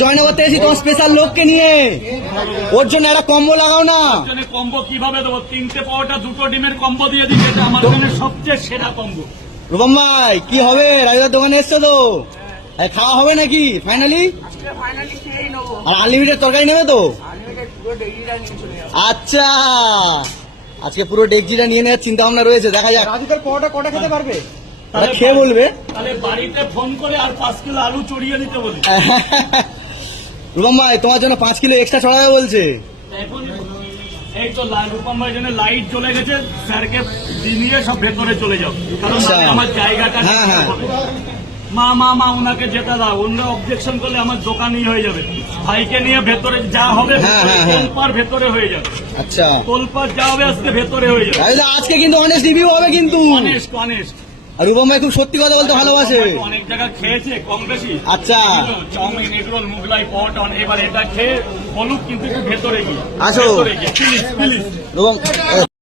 Join করতে এসেছি তোমার স্পেশাল লোককে নিয়ে, ওর জন্য একটা কম্বো লাগাও না। কম্বো কিভাবে দেবো? 3টে পাওয়াটা 2টো ডিমের কম্বো দিয়ে দিচ্ছি, এটা আমার দোকানের সবচেয়ে সেরা কম্বো। রূপম ভাই কি হবে, রাজুদার দোকানে এসছো তো খাওয়া হবে নাকি ফাইনালি? আর আনলিমিটেড তরকারি নেবে তো? আচ্ছা, আজকে পুরো ডেকজিটা নিয়ে নেওয়ার চিন্তা ভাবনা রয়েছে, দেখা যাক। রাজুদার পরোটা কটা খেতে পারবে? খেয়ে বলবে। তাহলে বাড়িতে ফোন করে আর 5 কিলো আলু চড়িয়ে দিতে বলি। রূপম ভাই তোমার জন্য 5 কিলো এক্সট্রা ছড়াবে বলছে। এখন এই তো রূপম ভাই জন্য লাইট চলে গেছে, স্যারকে দিয়ে সব ভেতরে চলে যাও, কারণ আমার জায়গাটা। মা ওনাকে যেতে দাও, অন্য অবজেকশন করলে আমার দোকানই হয়ে যাবে। ভাইকে নিয়ে ভেতরে যা হবে তোলপার ভেতরে হয়ে যাবে। আচ্ছা, তোলপার যা হবে আজকে ভেতরে হয়ে যাবে। আজকে কিন্তু অনেস্ট রিভিউ হবে কিন্তু। অনেস্ট। আর রূপম ভাই খুব সত্যি কথা বলতে ভালোবাসে। অনেক জায়গা খেয়েছে কম বেশি। আচ্ছা, চাউমিন, এগরোল, মুগলাই, পটন, এবার এটা খেয়ে বলুক কিন্তু একটু ভেতরে গিয়ে। আসো প্লিজ রূপম।